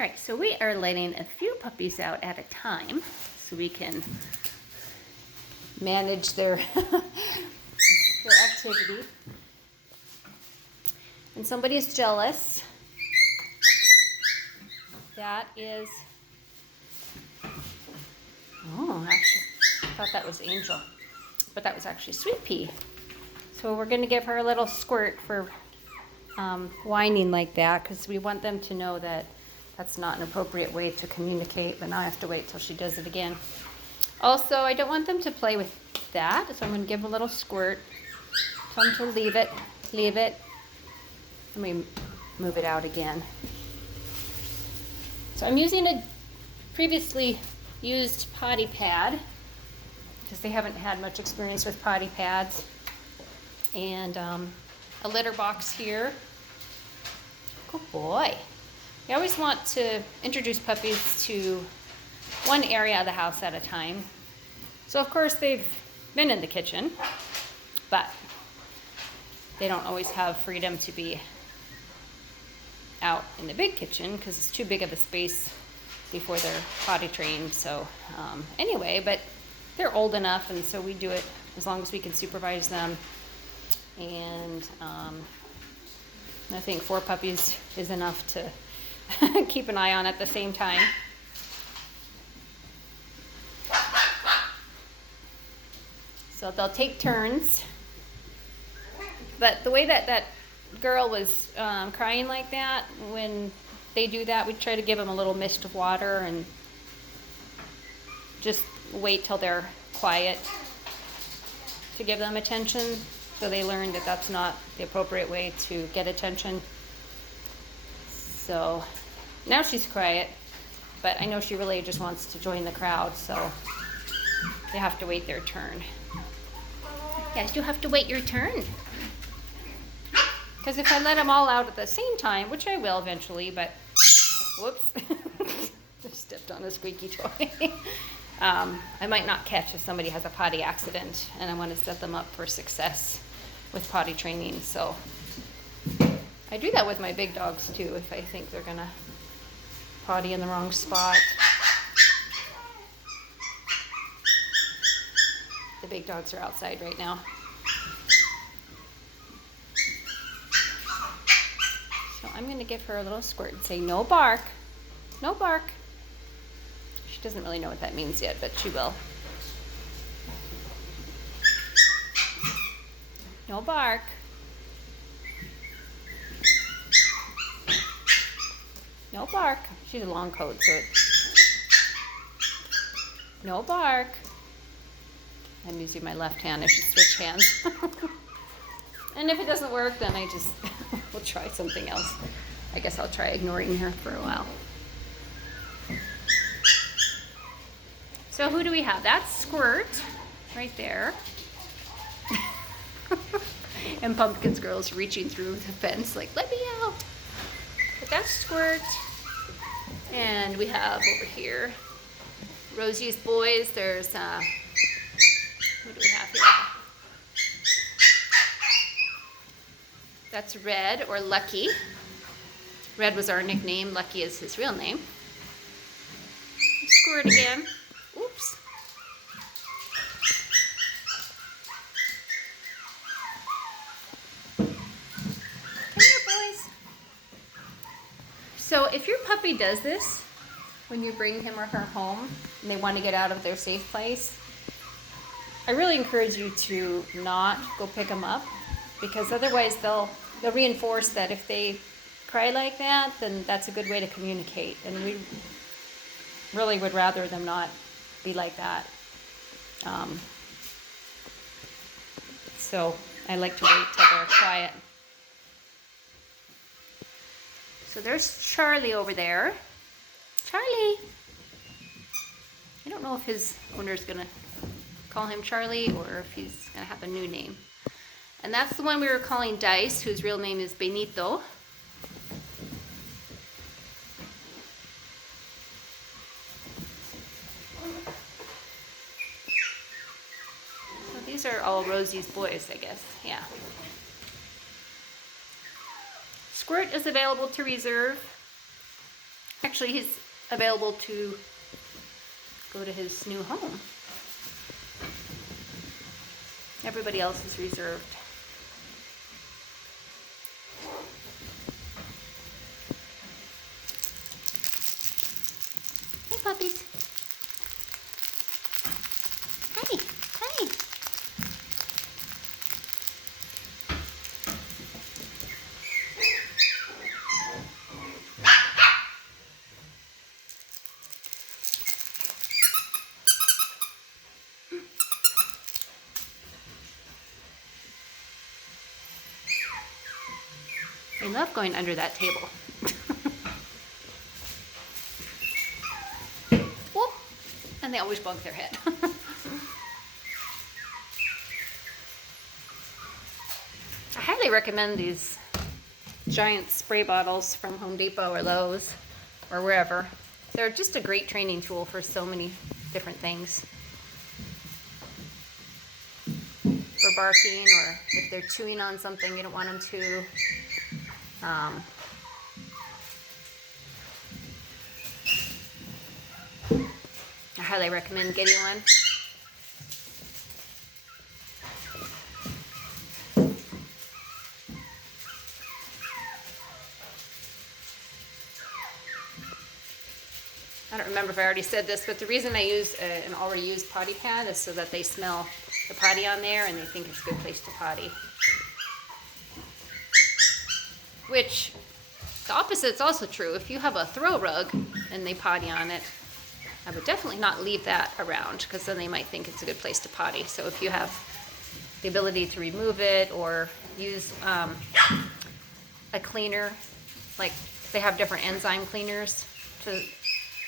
All right, so we are letting a few puppies out at a time so we can manage their their activity. And somebody is jealous. That is, oh, actually, I thought that was Angel, but that was actually Sweet Pea. So we're gonna give her a little squirt for whining like that, because we want them to know that that's not an appropriate way to communicate, but now I have to wait till she does it again. Also, I don't want them to play with that, so I'm gonna give them a little squirt. Tell them to leave it. Let me move it out again. So I'm using a previously used potty pad because they haven't had much experience with potty pads. And a litter box here. Good boy. We always want to introduce puppies to one area of the house at a time. So of course they've been in the kitchen, but they don't always have freedom to be out in the big kitchen because it's too big of a space before they're potty trained. So anyway, but they're old enough, and so we do it as long as we can supervise them. And I think 4 puppies is enough to keep an eye on at the same time. So they'll take turns. But the way that girl was crying like that, when they do that, we try to give them a little mist of water and just wait till they're quiet to give them attention, so they learn that that's not the appropriate way to get attention. So now she's quiet, but I know she really just wants to join the crowd, so they have to wait their turn. Yes, you have to wait your turn. Because if I let them all out at the same time, which I will eventually, but whoops, just stepped on a squeaky toy. I might not catch if somebody has a potty accident, and I want to set them up for success with potty training. So I do that with my big dogs too, if I think they're gonna potty in the wrong spot. The big dogs are outside right now. So I'm going to give her a little squirt and say, no bark, no bark. She doesn't really know what that means yet, but she will. No bark. No bark. She's a long coat, so no bark. I'm using my left hand. I should switch hands. And if it doesn't work, then I just will try something else. I guess I'll try ignoring her for a while. So who do we have? That's Squirt right there. And Pumpkin's girl's reaching through the fence like, let me out. But that's Squirt. And we have over here Rosie's boys. There's, who do we have here? That's Red, or Lucky. Red was our nickname. Lucky is his real name. Squirt again. Oops. Come here, boys. So if your puppy does this, when you bring him or her home and they want to get out of their safe place, I really encourage you to not go pick them up, because otherwise they'll reinforce that if they cry like that, then that's a good way to communicate. And we really would rather them not be like that. So I like to wait till they're quiet. So there's Charlie over there. Charlie! I don't know if his owner's gonna call him Charlie or if he's gonna have a new name. And that's the one we were calling Dice, whose real name is Benito. So these are all Rosie's boys, I guess. Yeah. Squirt is available to reserve. Actually, he's available to go to his new home. Everybody else is reserved. Hey, puppies. Hey, hey. They love going under that table. Whoop. And they always bump their head. I highly recommend these giant spray bottles from Home Depot or Lowe's or wherever. They're just a great training tool for so many different things. For barking, or if they're chewing on something you don't want them to. I highly recommend getting one. I don't remember if I already said this, but the reason I use an already used potty pad is so that they smell the potty on there and they think it's a good place to potty. Which, the opposite is also true. If you have a throw rug and they potty on it, I would definitely not leave that around, because then they might think it's a good place to potty. So if you have the ability to remove it or use a cleaner, like they have different enzyme cleaners to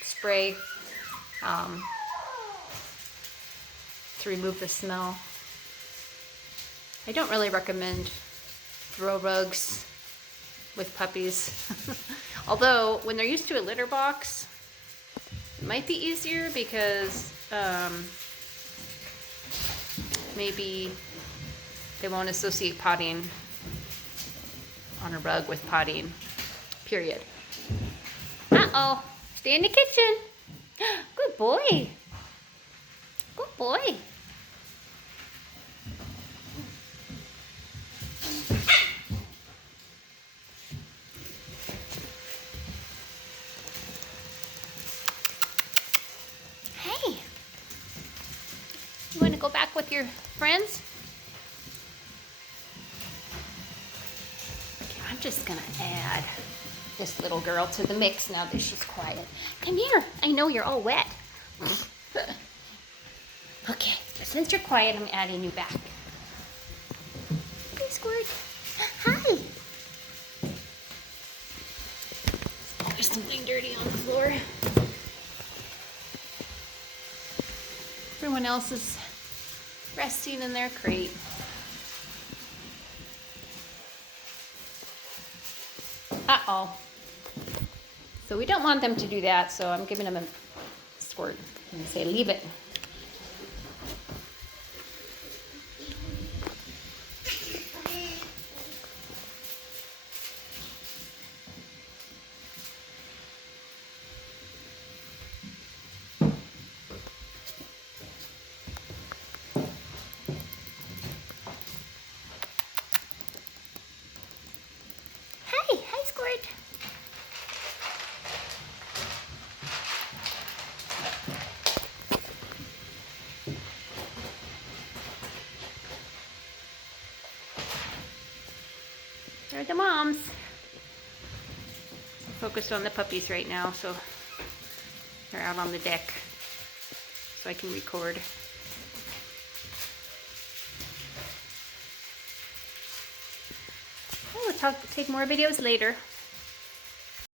spray to remove the smell. I don't really recommend throw rugs with puppies. Although when they're used to a litter box, it might be easier, because maybe they won't associate pottying on a rug with pottying, period. Uh-oh, stay in the kitchen. Good boy. Good boy. Hey, you want to go back with your friends? Okay, I'm just gonna add this little girl to the mix now that she's quiet. Come here, I know you're all wet. Okay, since you're quiet, I'm adding you back. Hey, Squirt. Hi. There's something dirty on the floor. Everyone else is resting in their crate. Uh-oh. So we don't want them to do that, so I'm giving them a squirt and say, leave it. Hi, Squirt. They're the moms. I'm focused on the puppies right now, so they're out on the deck, so I can record. We'll take more videos later.